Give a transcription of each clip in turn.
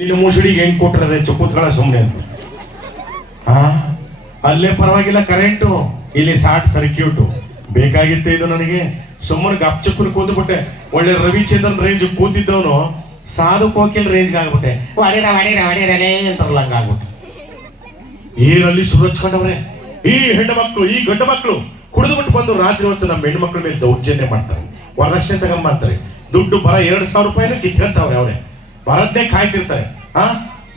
ನೀನು ಮುಸುಡಿಗೆ ಹೆಂಗ್ ಕೊಟ್ಟಿರೋದೆ ಕೂತ್ಕೊಳ್ಳ ಸುಮ್ಮನೆ ಅಂತ. ಅಲ್ಲೇ ಪರವಾಗಿಲ್ಲ ಕರೆಂಟು, ಇಲ್ಲಿ ಶಾರ್ಟ್ ಸರ್ಕ್ಯೂಟು. ಬೇಕಾಗಿತ್ತೆ ಇದು ನನಗೆ. ಸುಮ್ಮನೆ ಗಪ್ಚಕ್ಕನ್ನು ಕೂತ್ಬಿಟ್ಟೆ. ಒಳ್ಳೆ ರವಿಚಂದ್ರನ್ ರೇಂಜ್ ಕೂತಿದ್ದವನು ಸಾಧು ಕೋಕಿಲ್ ರೇಂಜ್ ಆಗ್ಬಿಟ್ಟೆ. ವಾಡಿರಲೇ ಅಂತಾರಲ್ಲ ಹಂಗಾಗ್ಬಿಟ್ಟೆ. ಏರಲ್ಲಿ ಸುರಚ್ಕೊಂಡವ್ರೆ ಈ ಹೆಣ್ಣು ಮಕ್ಕಳು, ಈ ಗಂಡು ಮಕ್ಕಳು ಕುಡಿದು ಬಿಟ್ಟು ಬಂದು ರಾತ್ರಿ ಹೊತ್ತು ನಮ್ಮ ಹೆಣ್ಣು ಮಕ್ಕಳ ಮೇಲೆ ದೌರ್ಜನ್ಯ ಮಾಡ್ತಾರೆ, ವರದಕ್ಷಿಣೆ ತಗೊಂಡ್ಬರ್ತಾರೆ. ದುಡ್ಡು ಬರ 2,000 ರೂಪಾಯಿನೂ ಕಿತ್ಕೊಂತವ್ರೆ. ಅವರೇ ಬರದ್ದೇ ಕಾಯ್ತಿರ್ತಾರೆ.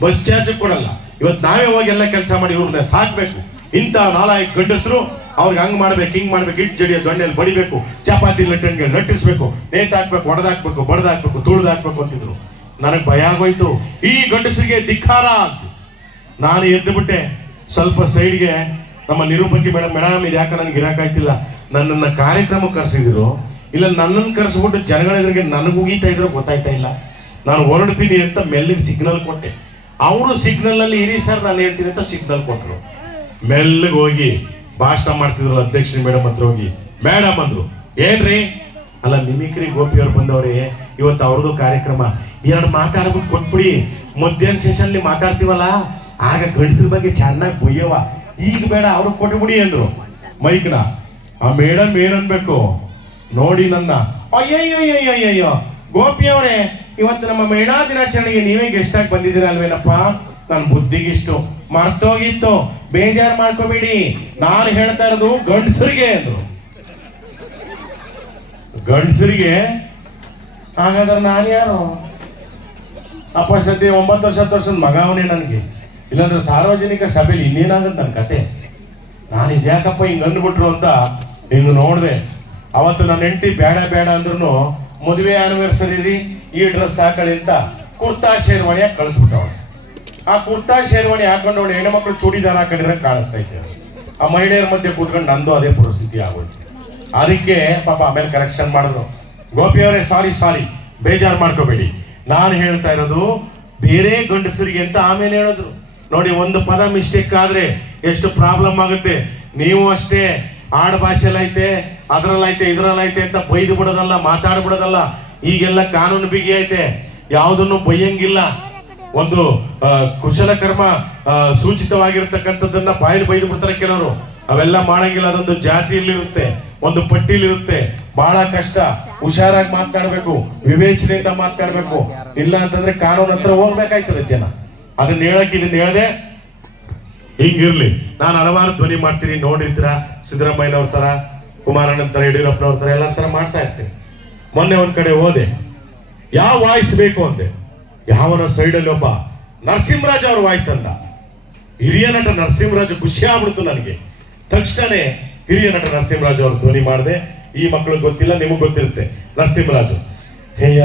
ಬಸ್ ಚಾರ್ಜ್ ಕೊಡಲ್ಲ. ಇವತ್ತು ನಾವೇ ಹೋಗಿ ಎಲ್ಲ ಕೆಲಸ ಮಾಡಿ ಇವ್ರನ್ನ ಸಾಕ್ಬೇಕು. ಇಂಥ 4 ಗಂಡಸರು ಅವ್ರಿಗೆ ಹಂಗ್ ಮಾಡ್ಬೇಕು, ಹಿಂಗ್ ಮಾಡ್ಬೇಕು, ಇಟ್ಟು ಜಡಿಯ ದೊಣ್ಣೆಯಲ್ಲಿ ಬಡಿಬೇಕು, ಚಪಾತಿ ಲಟ್ಟಣಿಗೆ ಲಟ್ಟಿಸ್ಬೇಕು, ನೇತಾಕ್ಬೇಕು, ಒಡೆದಾಕ್ಬೇಕು, ಬಡ್ದಾಕ್ಬೇಕು, ತುಳಿದಾಕ್ಬೇಕು ಅಂತಿದ್ರು. ನನಗೆ ಭಯ ಆಗೋಯ್ತು. ಈ ಗಂಡಸರಿಗೆ ಧಿಕ್ಕಾರ. ನಾನು ಎದ್ದು ಬಿಟ್ಟೆ. ಸ್ವಲ್ಪ ಸೈಡ್ಗೆ ನಮ್ಮ ನಿರೂಪಕಿ ಮೇಡಮ್ ಇದು ಯಾಕೆ ನನಗೆ ಇರಾಕಾಯ್ತಿಲ್ಲ, ನನ್ನನ್ನು ಕಾರ್ಯಕ್ರಮ ಕರೆಸಿದ್ರು, ಇಲ್ಲ ನನ್ನನ್ನು ಕರೆಸ್ಬಿಟ್ಟು ಜನಗಳ ಎದುರಿಗೆ ನನಗೆ ಉಗೀತಾ ಇದ್ರು ಗೊತ್ತಾಯ್ತಾ ಇಲ್ಲ. ನಾನು ಹೊರಡ್ತೀನಿ ಅಂತ ಮೆಲ್ಲಿಗೆ ಸಿಗ್ನಲ್ ಕೊಟ್ಟೆ. ಅವರು ಸಿಗ್ನಲ್ ನಲ್ಲಿ ಇರಿ ಸರ್ ನಾನು ಹೇಳ್ತೀನಿ ಅಂತ ಸಿಗ್ನಲ್ ಕೊಟ್ಟರು. ಮೆಲ್ಲಿಗೆ ಹೋಗಿ ಭಾಷಣ ಮಾಡ್ತಿದ್ರಲ್ಲ ಅಧ್ಯಕ್ಷ ಮೇಡಮ್ ಹತ್ರ ಹೋಗಿ, ಮೇಡಮ್ ಅಂದ್ರು, ಏನ್ರಿ? ಅಲ್ಲ ಮಿಮಿಕ್ರಿ ಗೋಪಿಯವ್ರು ಬಂದವ್ರೆ, ಇವತ್ತು ಅವ್ರದ್ದು ಕಾರ್ಯಕ್ರಮ, 2 ಮಾತಾಡ್ಬಿಟ್ಟು ಕೊಟ್ಬಿಡಿ, ಮಧ್ಯಾಹ್ನ ಸೆಷನ್ಲಿ ಮಾತಾಡ್ತೀವಲ್ಲ ಆಗ ಗಂಡಸ್ರ ಬಗ್ಗೆ ಚೆನ್ನಾಗಿ ಬೊಯ್ಯವ, ಈಗ ಬೇಡ ಅವ್ರಿಗೆ ಕೊಟ್ಬಿಡಿ ಅಂದ್ರು ಮೈಕ್ನ. ಆ ಮೇಡಮ್ ಏನನ್ಬೇಕು ನೋಡಿ ನನ್ನ, ಅಯ್ಯಯ್ಯಯ್ಯಯ್ಯಯ್ಯೋ ಗೋಪಿ ಅವರೇ ಇವತ್ತು ನಮ್ಮ ಮಹಿಳಾ ದಿನಾಚರಣೆಗೆ ನೀವೇ ಗೆಸ್ಟ್ ಆಗಿ ಬಂದಿದ್ದೀರ ಅಲ್ವೇನಪ್ಪ? ನನ್ನ ಬುದ್ಧಿಗಿಷ್ಟು ಮರ್ತೋಗಿತ್ತು, ಬೇಜಾರು ಮಾಡ್ಕೋಬೇಡಿ, ನಾನು ಹೇಳ್ತಾ ಇರೋದು ಗಂಡಸರಿಗೆ ಅಂದ್ರು. ಗಂಡಸರಿಗೆ? ಹಾಗಾದ್ರೆ ನಾನು ಯಾರು? ಅಪ್ಪ ಸದ್ಯ 9 ವರ್ಷದ ಮಗ ಅವನೇ ನನಗೆ. ಇಲ್ಲಾಂದ್ರೆ ಸಾರ್ವಜನಿಕ ಸಭೆಯಲ್ಲಿ ಇನ್ನೇನಾಗತ್ತೆ ನನ್ನ ಕತೆ. ನಾನು ಇದ್ಯಾಕಪ್ಪ ಹಿಂಗ್ ಅಂದ್ಬಿಟ್ರು ಅಂತ ಹಿಂಗ್ ನೋಡ್ದೆ. ಅವತ್ತು ನನ್ನ ಹೆಂಡತಿ ಬೇಡ ಬೇಡ ಅಂದ್ರೂ ಮದುವೆ ಆನಿವರ್ಸರಿ ರೀ ಈ ಡ್ರೆಸ್ ಹಾಕೊಳ್ಳಿ ಅಂತ ಕುರ್ತಾ ಶೇರ್ವಾಣಿ ಕಳಿಸ್ಬಿಟ್ಟವಳು. ಆ ಕುರ್ತಾ ಶೇರ್ವಾಣಿ ಹಾಕೊಂಡು ಅವಳು ಹೆಣ್ಮಕ್ಳು ಚೂಡಿದಾರ ಹಾಕೊಂಡಿರೋ ಕಾಣಿಸ್ತಾ ಇದ್ದೇವೆ. ಆ ಮಹಿಳೆಯರ ಮಧ್ಯೆ ಕೂತ್ಕೊಂಡು ನಂದು ಅದೇ ಪರಿಸ್ಥಿತಿ ಆಗೋಯ್ತು. ಅದಕ್ಕೆ ಪಾಪ ಆಮೇಲೆ ಕರೆಕ್ಷನ್ ಮಾಡಿದ್ರು. ಗೋಪಿಯವರೇ ಸಾರಿ ಬೇಜಾರು ಮಾಡ್ಕೋಬೇಡಿ, ನಾನು ಹೇಳ್ತಾ ಇರೋದು ಬೇರೆ ಗಂಡಸರಿಗೆ ಅಂತ ಆಮೇಲೆ ಹೇಳಿದ್ರು. ನೋಡಿ, ಒಂದು ಪದ ಮಿಸ್ಟೇಕ್ ಆದ್ರೆ ಎಷ್ಟು ಪ್ರಾಬ್ಲಮ್ ಆಗುತ್ತೆ. ನೀವು ಅಷ್ಟೇ ಆಡ್ ಭಾಷೆಲೈತೆ, ಅದ್ರಲ್ಲೈತೆ, ಇದ್ರಲ್ಲೈತೆ ಅಂತ ಬೈದು ಬಿಡೋದಲ್ಲ, ಮಾತಾಡ್ಬಿಡೋದಲ್ಲ. ಈಗೆಲ್ಲ ಕಾನೂನು ಬಿಗಿ ಐತೆ, ಯಾವುದನ್ನು ಬೈಯಂಗಿಲ್ಲ. ಒಂದು ಕುಶಲಕರ್ಮ ಸೂಚಿತವಾಗಿರ್ತಕ್ಕಂಥದ್ದನ್ನ ಬಾಯಲ್ಲಿ ಬೈದು ಬಿಡ್ತಾರೆ ಕೆಲವರು. ಅವೆಲ್ಲ ಮಾಡಂಗಿಲ್ಲ. ಅದೊಂದು ಜಾತಿಯಲ್ಲಿರುತ್ತೆ, ಒಂದು ಪಟ್ಟಿಲಿರುತ್ತೆ. ಬಹಳ ಕಷ್ಟ. ಹುಷಾರಾಗಿ ಮಾತಾಡ್ಬೇಕು, ವಿವೇಚನೆಯಿಂದ ಮಾತಾಡ್ಬೇಕು. ಇಲ್ಲ ಅಂತಂದ್ರೆ ಕಾನೂನು ಹತ್ರ ಹೋಗ್ಬೇಕಾಯ್ತದೆ ಜನ. ಅದನ್ನ ಹೇಳಕ್ ಇದನ್ನ ಹೇಳ್ದೆ ಹಿಂಗಿರ್ಲಿ. ನಾನು ಹಲವಾರು ಧ್ವನಿ ಮಾಡ್ತೀನಿ, ನೋಡಿರ್ತೀರ. ಸಿದ್ದರಾಮಯ್ಯನವ್ರ ತರ, ಕುಮಾರಣ್ಣನ ತರ, ಯಡಿಯೂರಪ್ಪನವ್ರ ತರ ಎಲ್ಲ ತರ ಮಾಡ್ತಾ ಇರ್ತೀನಿ. ಮೊನ್ನೆ ಒಂದ್ ಕಡೆ ಹೋದೆ, ಯಾವ ವಾಯ್ಸ್ ಬೇಕು ಅಂದೆ. ಯಾವನ ಸೈಡಲ್ಲಿ ಒಬ್ಬ ನರಸಿಂಹರಾಜ್ ಅವ್ರ ವಾಯ್ಸ್ ಅಂತ. ಹಿರಿಯ ನಟ ನರಸಿಂಹರಾಜ್, ಖುಷಿ ಆಗ್ಬಿಡ್ತು ನನಗೆ. ತಕ್ಷಣನೇ ಹಿರಿಯ ನಟ ನರಸಿಂಹರಾಜ್ ಅವ್ರ ಧ್ವನಿ ಮಾಡಿದೆ. ಈ ಮಕ್ಕಳಿಗೆ ಗೊತ್ತಿಲ್ಲ, ನಿಮಗ್ ಗೊತ್ತಿರುತ್ತೆ. ನರಸಿಂಹರಾಜು, ಹೇಯ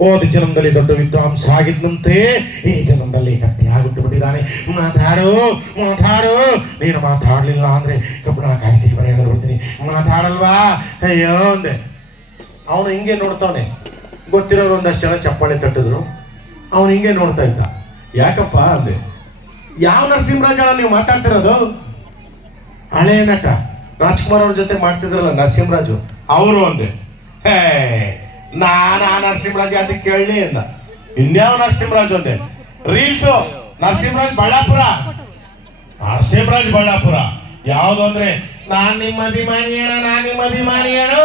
ಹೋದ ಜನ್ಮದಲ್ಲಿ ದೊಡ್ಡ ವಿದ್ವಾಂಸ ಆಗಿದ್ದಂತೆ ಈ ಜನ್ಮದಲ್ಲಿ ಗಟ್ಟಿ ಆಗಿಬಿಟ್ಟು ಬಿಟ್ಟಿದ್ದಾನೆ. ಮಾತಾಡು ನೀನು ಮಾತಾಡ್ಲಿಲ್ಲ ಅಂದ್ರೆ ಕಬ್ಬಣ ಕಾಯಿಸಿ ಬರ ಹೇಳ್ಬಿಡ್ತೀನಿ. ಮಾತಾಡಲ್ವಾ? ಅಯ್ಯೋ ಅಂದೆ. ಅವನು ಹಿಂಗೆ ನೋಡ್ತಾವನೆ. ಗೊತ್ತಿರೋರು ಒಂದಷ್ಟು ಜನ ಚಪ್ಪಾಳೆ ತಟ್ಟಿದ್ರು. ಅವನು ಹಿಂಗೆ ನೋಡ್ತಾ ಇದ್ದ. ಯಾಕಪ್ಪ ಅಂದೆ. ಯಾವ ನರಸಿಂಹರಾಜ ನೀವು ಮಾತಾಡ್ತಿರೋದು? ಹಳೆಯ ನಟ ರಾಜ್ಕುಮಾರ್ ಅವ್ರ ಜೊತೆ ಮಾಡ್ತಿದ್ರಲ್ಲ ನರಸಿಂಹರಾಜು ಅವರು ಅಂದೆ. ಹೇ, ನಾನಾ ನರಸಿಂಹರಾಜ್ ಅಂತ ಕೇಳಲಿ ಅಂದ. ಇನ್ಯಾವ ನರಸಿಂಹರಾಜ್ ಅಂದೆ. ರೀಲ್ಸು ನರಸಿಂಹರಾಜ್ ಬಳ್ಳಾಪುರ. ಯಾವ್ದು ಅಂದ್ರೆ ನಾನ್ ನಿಮ್ಮ ಅಭಿಮಾನಿಯೇನೋ.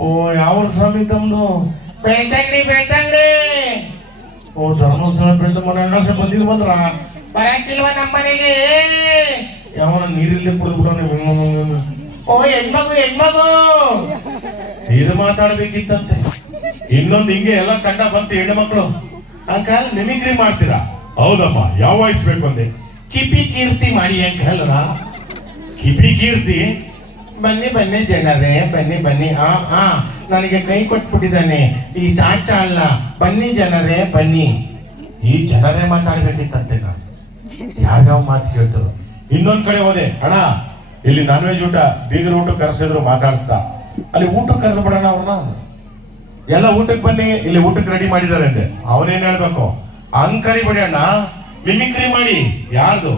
ಓ, ಯಾವ ಸ್ವಾಮಿ ತಮ್ದು? ಬೆಳ್ತಂಗಡಿ. ಓ, ಧರ್ಮಸ್ಥಳ ಬೆಳ್ತ ಮನೆ ಬಂದಿದ್ ಬಂದ್ರ ಬರಕಿಲ್ವ ನಮ್ಮನೆಗೆ? ಯಾವನ ನೀರಿಲ್ಲದೆ ಕುಡಿದ್ಬಿಟ್ಟ. ಓ, ಹೆಣ್ಮಗು ಇದು ಮಾತಾಡ್ಬೇಕಿತ್ತಂತೆ. ಇನ್ನೊಂದು ಹಿಂಗೆ ಎಲ್ಲ ಕಂಡ ಬಂತು ಹೆಣ್ಣು ಮಕ್ಕಳು. ಅಂಕಲ್ ಮಿಮಿಕ್ರಿ ಮಾಡ್ತೀರಾ? ಹೌದಮ್ಮ. ಯಾವ ವಾಯ್ಸ್ ಬೇಕು ಅಂದೆ. ಕಿಪಿ ಕೀರ್ತಿ ಮಾಡಿ ಅಂಕಲ್. ಕಿಪಿ ಕೀರ್ತಿ? ಬನ್ನಿ ಜನರೇ, ಬನ್ನಿ. ನನಗೆ ಕೈ ಕೊಟ್ಬಿಟ್ಟಿದ್ದಾನೆ ಈ ಚಾಚ ಅಲ್ಲ. ಬನ್ನಿ ಜನರೇ, ಬನ್ನಿ. ಈ ಜನರೇ ಮಾತಾಡ್ಬೇಕಿತ್ತಂತೆ. ನಾನು ಯಾವ್ಯಾವ ಮಾತು ಕೇಳ್ತರು. ಇನ್ನೊಂದ್ ಕಡೆ ಹೋದೆ. ಅಣ್ಣ, ಇಲ್ಲಿ ನಾನ್ ವೆಜ್ ಊಟ, ಬೀಗರ ಊಟ ಕರೆಸಿದ್ರು, ಮಾತಾಡಿಸ್ದ. ಅಲ್ಲಿ ಊಟಕ್ಕೆ ಕರೆದು ಬಿಡೋಣ ಅವ್ರನ್ನ. ಎಲ್ಲ ಊಟಕ್ಕೆ ಬನ್ನಿ, ಇಲ್ಲಿ ಊಟಕ್ಕೆ ರೆಡಿ ಮಾಡಿದ್ದಾರೆ ಅಂದೆ. ಅವನೇನ್ ಹೇಳ್ಬೇಕು, ಹಂಗ್ ಕರಿಬೇಡಿ ಅಣ್ಣ, ಮಿಮಿಕ್ರಿ ಮಾಡಿ. ಯಾರ್ದು?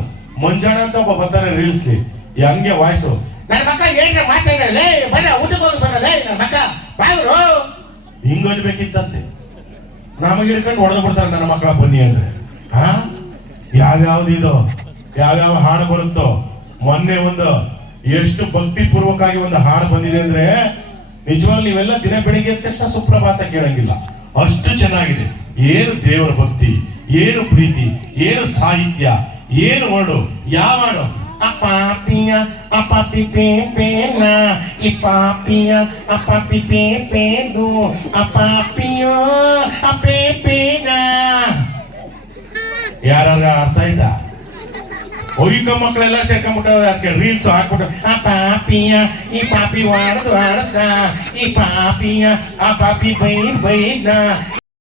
ಮಂಜಣ್ಣ ಅಂತ ಒಬ್ಬ ಬರ್ತಾನೆ ರೀಲ್ಸ್ಲಿ, ಹಂಗೆ ವಾಯ್ಸು. ನನ್ನ ಮಕ್ಕ ಏನ್ ಮಾತಾಡಲೇ, ಬರ ಊಟಕ್ಕೆ ಹೋಗಿ ಬರಲೇ ನನ್ನ ಮಕ್ಕ ಬಾಯ್ರು ಹಿಂಗ್ ಅನ್ಬೇಕಿತ್ತಂತೆ. ನಮಗೆ ಹಿಡ್ಕೊಂಡು ಹೊಡೆದು ಬಿಡ್ತಾರೆ ನನ್ನ ಮಕ್ಕಳ ಬನ್ನಿ ಅಂದ್ರೆ. ಹಾ, ಯಾವ್ಯಾವ್ದು ಇದು ಯಾವ್ಯಾವ ಹಾಡು ಬರುತ್ತೋ. ಮೊನ್ನೆ ಒಂದು ಎಷ್ಟು ಭಕ್ತಿ ಪೂರ್ವಕವಾಗಿ ಒಂದು ಹಾಡು ಬಂದಿದೆ ಅಂದ್ರೆ ನಿಜವಾಗ್ಲೂ ನೀವೆಲ್ಲ ದಿನ ಬೆಳಿಗ್ಗೆ ಎದ್ದ ತಕ್ಷಣ ಸುಪ್ರಭಾತ ಕೇಳಂಗಿಲ್ಲ, ಅಷ್ಟು ಚೆನ್ನಾಗಿದೆ. ಏನು ದೇವರ ಭಕ್ತಿ, ಏನು ಪ್ರೀತಿ, ಏನು ಸಾಹಿತ್ಯ, ಏನು ವರ್ಡು, ಯಾವ ಹಾಡು. ಅಪಾಪಿಯ ಅಪಾಪಿ ಪೇಪೇನ ಇಪಾಪಿಯ ಅಪಾಪಿ ಪೇಪೇನು ಅಪಾಪಿಯೋ ಅಪೇಪೇನ. ಯಾರು ಅರ್ಥ ಆಯ್ತಾ? ಒಯ್ಕ ಮಕ್ಕಳೆಲ್ಲ ಸೇರ್ಕೊಂಡ್ಬಿಟ್ಟು ಅದಕ್ಕೆ ರೀಲ್ಸ್ ಹಾಕ್ಬಿಟ್ಟು ಆ ಪಾಪಿಯ ಈ ಪಾಪಿ ವಾಡದ ಈ ಪಾಪಿಯ ಆ ಪಾಪಿ ಬೈದ